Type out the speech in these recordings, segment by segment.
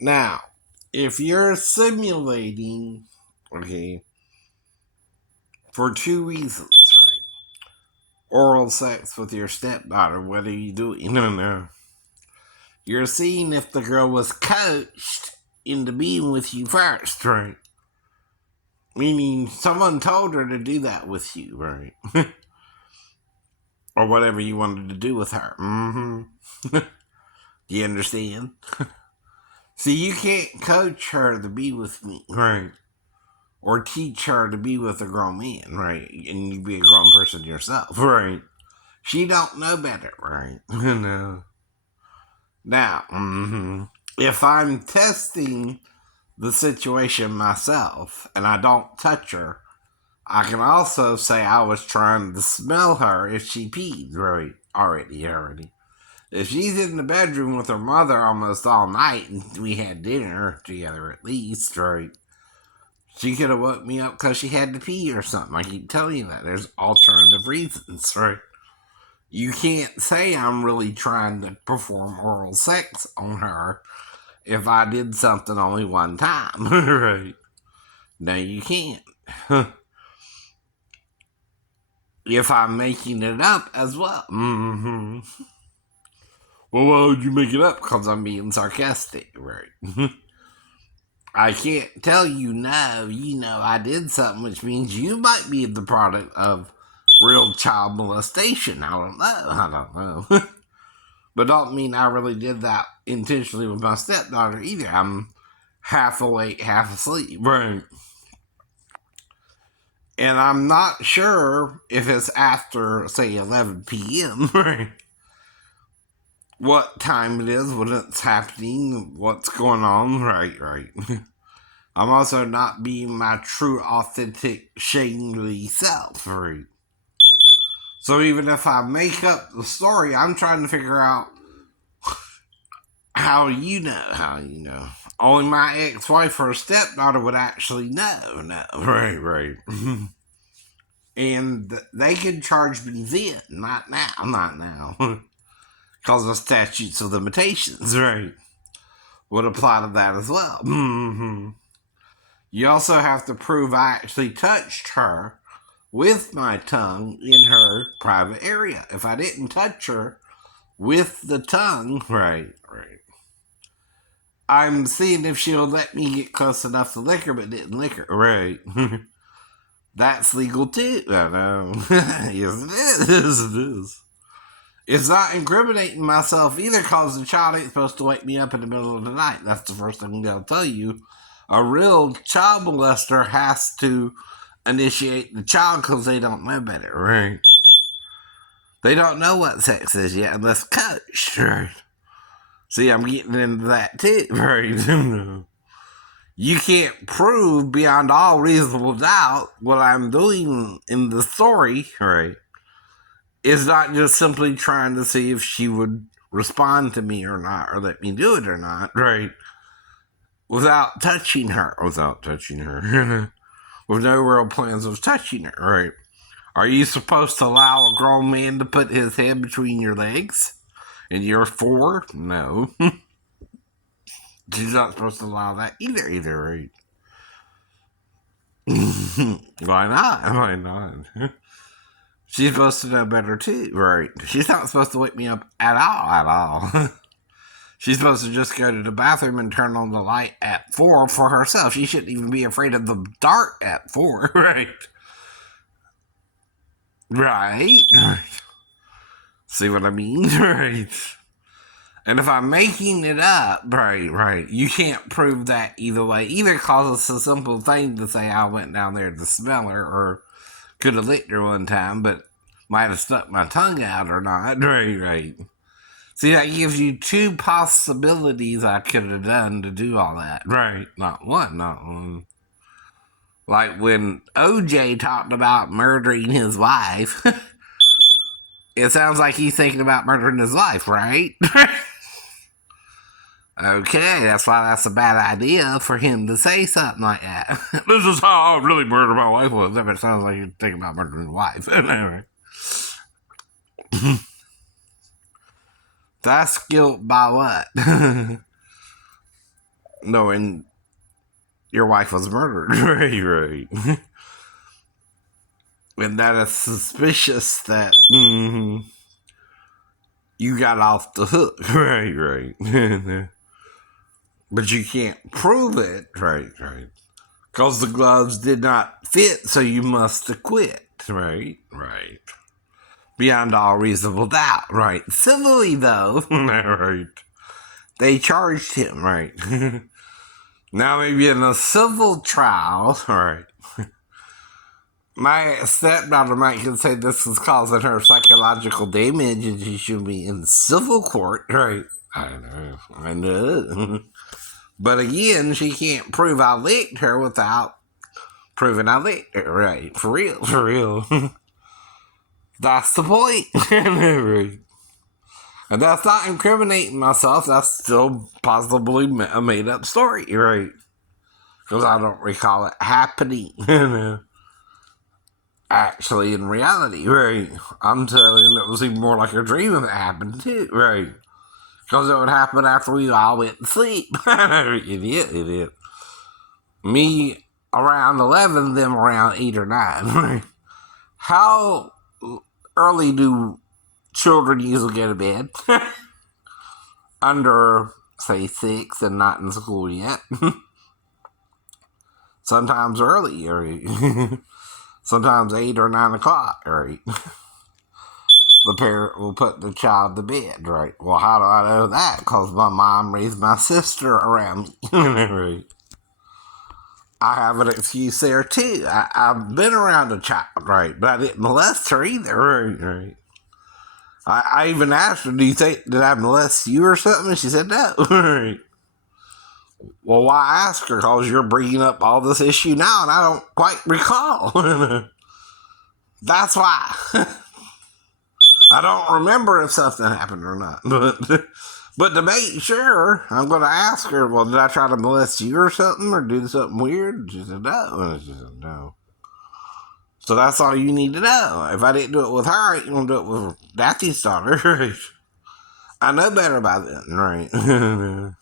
Now, if you're simulating, okay, for two reasons, right? Oral sex with your stepdaughter, what are you doing? No. You're seeing if the girl was coached into being with you first, right? Meaning someone told her to do that with you, right? Or whatever you wanted to do with her. Do you understand? See, you can't coach her to be with me, right? Or teach her to be with a grown man, right? And you be a grown person yourself, right? She don't know better, right? No. Now, if I'm testing the situation myself and I don't touch her, I can also say I was trying to smell her if she peed, right? Already. If she's in the bedroom with her mother almost all night and we had dinner together at least, right? She could have woke me up because she had to pee or something. I keep telling you that. There's alternative reasons, right? You can't say I'm really trying to perform oral sex on her if I did something only one time, right? No, you can't. If I'm making it up as well. Well, why would you make it up? Because I'm being sarcastic, right? I can't tell you no, I did something, which means you might be the product of real child molestation. I don't know. But don't mean I really did that intentionally with my stepdaughter either. I'm half awake, half asleep. Right. And I'm not sure if it's after, say, 11 p.m., right? What time it is, when it's happening, what's going on, right. I'm also not being my true, authentic, shady self, right? So even if I make up the story, I'm trying to figure out how you know. Only my ex-wife or stepdaughter would actually know. No, right. And they could charge me then, not now. Because the statutes of limitations, right, would apply to that as well. You also have to prove I actually touched her with my tongue in her private area. If I didn't touch her with the tongue, right. I'm seeing if she'll let me get close enough to lick her, but didn't lick her, right. That's legal too. I know. Yes, it is. It's not incriminating myself either, because the child ain't supposed to wake me up in the middle of the night. That's the first thing I'm going to tell you. A real child molester has to initiate the child because they don't know better, right? They don't know what sex is yet unless coached, right? See, I'm getting into that too, right? You can't prove beyond all reasonable doubt what I'm doing in the story, right? It's not just simply trying to see if she would respond to me or not, or let me do it or not, right? Without touching her. With no real plans of touching her, right? Are you supposed to allow a grown man to put his head between your legs? And you're 4? No. She's not supposed to allow that either, right? Why not? She's supposed to know better too, right? She's not supposed to wake me up at all. She's supposed to just go to the bathroom and turn on the light at 4 for herself. She shouldn't even be afraid of the dark at 4, right? Right. See what I mean? Right. And if I'm making it up, right, you can't prove that either way. Either because it's a simple thing to say I went down there to smell her, or could have licked her one time, but might have stuck my tongue out or not. Right. See, that gives you 2 possibilities I could have done to do all that. Right. Not one. Like when OJ talked about murdering his wife, it sounds like he's thinking about murdering his wife, right? Okay, that's why that's a bad idea for him to say something like that. This is how I really murdered my wife. Well, it sounds like you're thinking about murdering his wife. That's guilt by what? Knowing your wife was murdered. Right. And that is suspicious that you got off the hook. Right. But you can't prove it. Right. Because the gloves did not fit, so you must acquit. Right. Beyond all reasonable doubt. Right. Civilly, though. Right. They charged him. Right. Now, maybe in a civil trial. Right. My stepdaughter might can say this is causing her psychological damage and she should be in civil court. Right. I know. But again, she can't prove I licked her without proving I licked her. Right. For real. That's the point. Right. And that's not incriminating myself. That's still possibly a made up story. Right. Because I don't recall it happening. Actually, in reality, right? I'm telling you, it was even more like a dream if it happened too, right? Because it would happen after we all went to sleep. Idiot. Me around 11, them around 8 or 9, right? How early do children usually go to bed? Under, say, 6 and not in school yet. Sometimes early, right? Sometimes 8 or 9 o'clock, right? The parent will put the child to bed, right? Well, how do I know that? Because my mom raised my sister around me, right? I have an excuse there, too. I've been around a child, right? But I didn't molest her either, right? I even asked her, do you think, did I molest you or something? And she said no, right? Well, why ask her? Because you're bringing up all this issue now, and I don't quite recall. That's why. I don't remember if something happened or not. But to make sure, I'm going to ask her, well, did I try to molest you or something? Or do something weird? She said no. And she said no. So that's all you need to know. If I didn't do it with her, I ain't going to do it with Daffy's daughter. Right? I know better by then, right?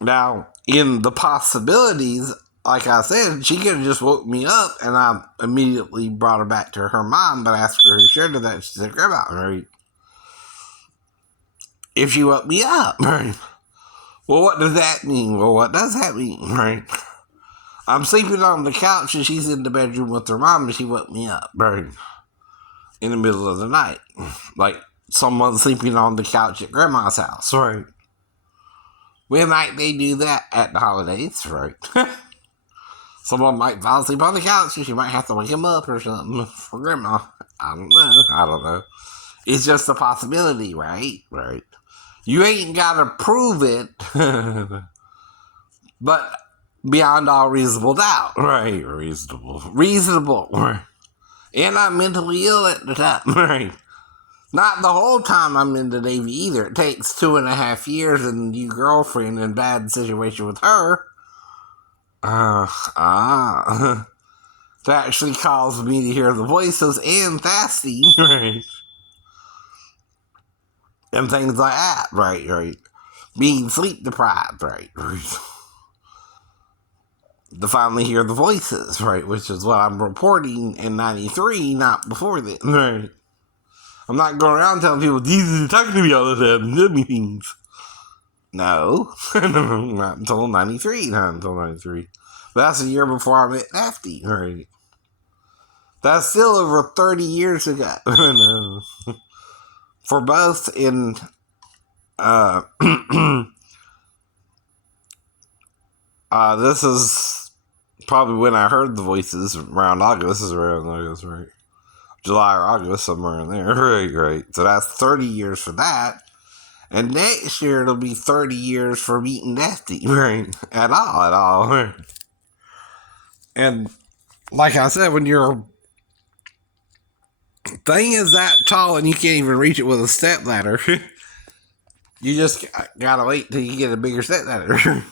Now, in the possibilities, like I said, she could have just woke me up and I immediately brought her back to her mom, but asked her who shared that. She said, Grandma, right? If she woke me up, right? Well, what does that mean? Well, what does that mean, right? I'm sleeping on the couch and she's in the bedroom with her mom and she woke me up, right? In the middle of the night. Like someone sleeping on the couch at Grandma's house, right? When might they do that at the holidays, right? Someone might fall asleep on the couch and she might have to wake him up or something for Grandma. I don't know. It's just a possibility, right? Right. You ain't got to prove it, but beyond all reasonable doubt. Right. Reasonable. Right. And I'm mentally ill at the time. Right. Not the whole time I'm in the Navy either. It takes 2.5 years and you girlfriend in bad situation with her. To actually cause me to hear the voices and fasting, right? And things like that, right? Being sleep deprived, right? To finally hear the voices, right? Which is what I'm reporting in 93, not before then, right? I'm not going around telling people, Jesus is talking to me all the time, tell me things. No, not until 93, But that's a year before I met Nafty, right? That's still over 30 years ago. No. For both in this is probably when I heard the voices around August. This is around August, right? July or August, somewhere in there. Right. So that's 30 years for that. And next year it'll be 30 years for meeting Nafty, right? At all. Right? And like I said, when your thing is that tall and you can't even reach it with a step ladder, you just gotta wait till you get a bigger step ladder.